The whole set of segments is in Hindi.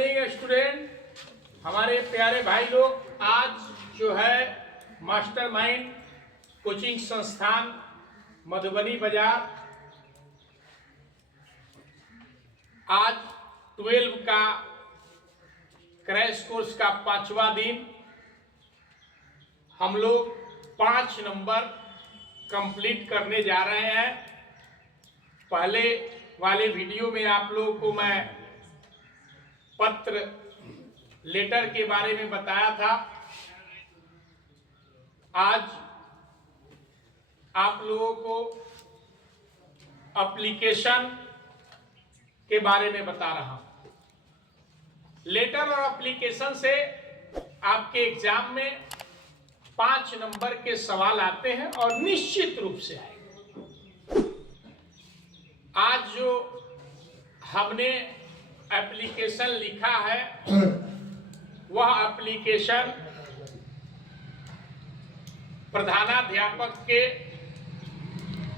स्टूडेंट, हमारे प्यारे भाई लोग, आज जो है मास्टरमाइंड कोचिंग संस्थान मधुबनी बाजार आज 12 का क्रैश कोर्स का 5वां दिन हम लोग 5 नंबर कंप्लीट करने जा रहे हैं। पहले वाले वीडियो में आप लोगों को मैं पत्र लेटर के बारे में बताया था। आज आप लोगों को एप्लीकेशन के बारे में बता रहा हूं। लेटर और एप्लीकेशन से आपके एग्जाम में 5 नंबर के सवाल आते हैं और निश्चित रूप से आएंगे। आज जो हमने एप्लीकेशन लिखा है वह एप्लीकेशन प्रधानाध्यापक के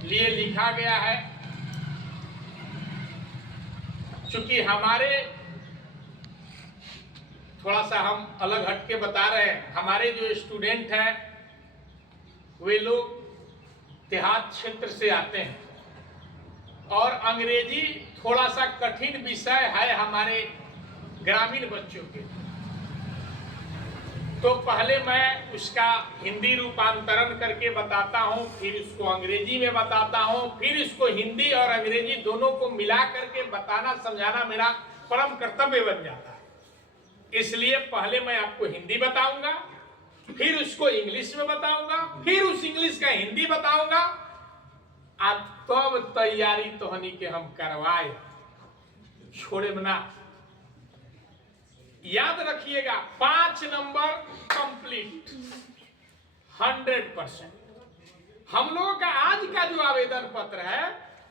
लिए लिखा गया है। चूंकि हमारे थोड़ा सा हम अलग हट के बता रहे हैं, हमारे जो स्टूडेंट हैं वे लोग देहात क्षेत्र से आते हैं और अंग्रेजी थोड़ा सा कठिन विषय है हमारे ग्रामीण बच्चों के। तो पहले मैं उसका हिंदी रूपांतरण करके बताता हूं, फिर उसको अंग्रेजी में बताता हूं, फिर इसको हिंदी और अंग्रेजी दोनों को मिला करके बताना समझाना मेरा परम कर्तव्य बन जाता है। इसलिए पहले मैं आपको हिंदी बताऊंगा, फिर उसको इंग्लिश में बताऊंगा, फिर उस इंग्लिश का हिंदी बताऊंगा। अब तब तैयारी तो हनी के हम करवाए छोड़े बना। याद रखिएगा 5 नंबर कंप्लीट 100%। हम लोगों का आज का जो आवेदन पत्र है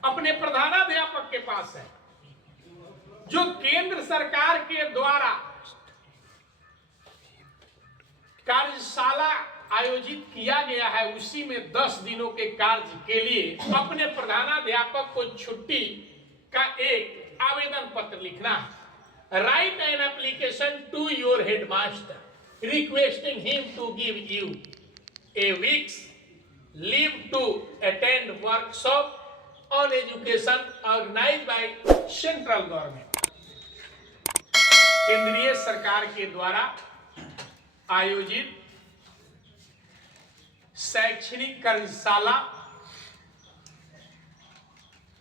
अपने प्रधानाध्यापक के पास है। जो केंद्र सरकार के द्वारा कार्यशाला आयोजित किया गया है उसी में 10 दिनों के कार्य के लिए अपने प्रधानाध्यापक को छुट्टी का एक आवेदन पत्र लिखना है। Write an application to your headmaster requesting him to give you a week's leave to attend workshop on education organised by central government. केंद्रीय सरकार के द्वारा आयोजित शैक्षणिक कार्यशाला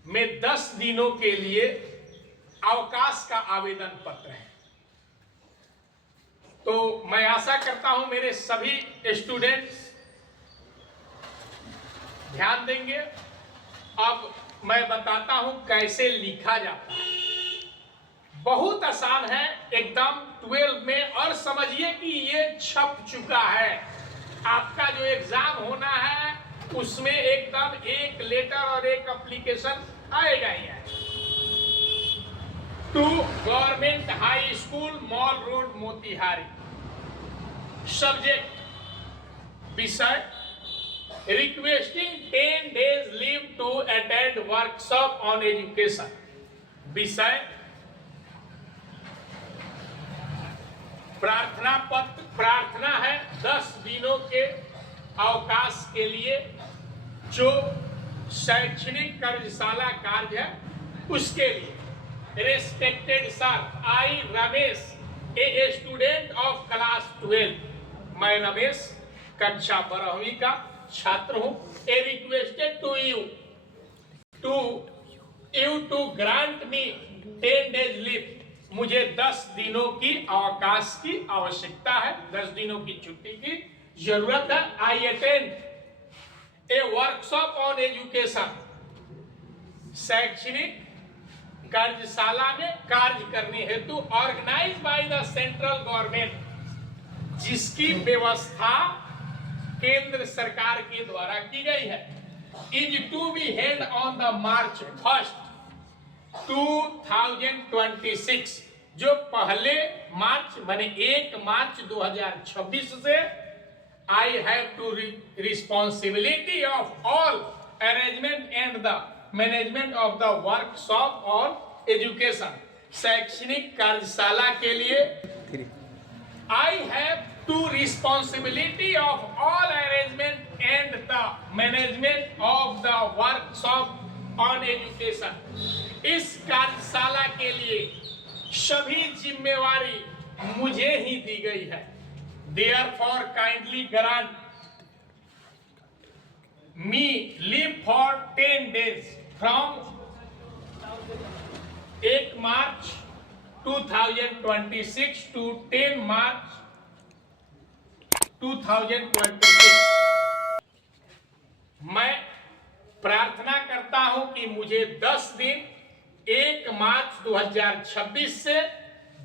में 10 दिनों के लिए अवकाश का आवेदन पत्र है। तो मैं आशा करता हूं मेरे सभी स्टूडेंट्स ध्यान देंगे। अब मैं बताता हूं कैसे लिखा जाता है। बहुत आसान है एकदम 12 में, और समझिए कि ये छप चुका है। आपका जो एग्जाम होना है उसमें एकदम एक लेटर और एक एप्लीकेशन आएगा ही आएगा। To government high school mall road Motihari. Subject विषय requesting 10 days leave to attend workshop on education. विषय प्रार्थना पत्र, प्रार्थना है 10 दिनों के अवकाश के लिए जो शैक्षणिक कार्यशाला कार्य है उसके लिए। Respected sir, I Ramesh a student of class 12। मैं रमेश कक्षा 12वीं का छात्र हूं। A requested to you to grant me 10 days leave. मुझे 10 दिनों की अवकाश की आवश्यकता है, 10 दिनों की छुट्टी की जरूरत है। I attend a workshop on education. शैक्षणिक कार्यशाला में कार्य करने हेतु organise by the central government, जिसकी व्यवस्था केंद्र सरकार के द्वारा की गई है। Is to be held on the March 1, 2026। जो पहले मार्च माने 1 मार्च 2026 से I have to responsibility of all arrangement and the management of the workshop on education शैक्षणिक कार्यशाला के लिए I have to responsibility of all arrangement and the management of the workshop on education. इस कार्यशाला के लिए सभी जिम्मेवारी मुझे ही दी गई है। Therefore kindly grant me leave for 10 days from 1 March 2026 to 10 March 2026। मैं प्रार्थना करता हूं कि मुझे 10 दिन 1 मार्च 2026 से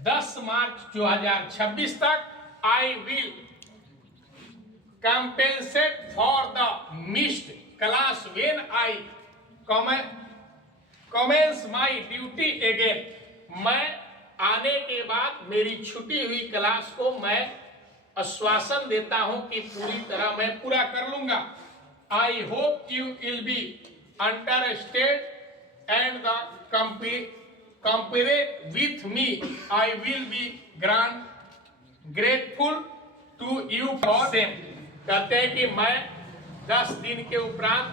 10 मार्च 2026 तक I will compensate for the missed class when I commence my duty again। मैं आने के बाद मेरी छुटी हुई क्लास को मैं आश्वासन देता हूं कि पूरी तरह मैं पूरा कर लूंगा। I hope you will be understood and the compare with me। I will be grateful to you for them। कहते हैं कि मैं 10 दिन के उपरांत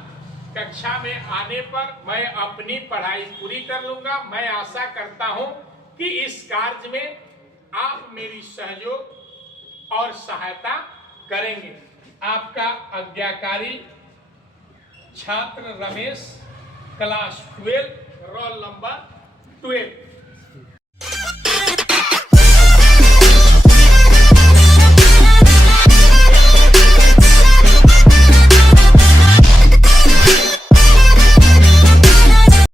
कक्षा में आने पर मैं अपनी पढ़ाई पूरी कर लूंगा। मैं आशा करता हूं कि इस कार्य में आप मेरी सहयोग और सहायता करेंगे। आपका आज्ञाकारी छात्र रमेश, क्लास 12, रोल नंबर 12।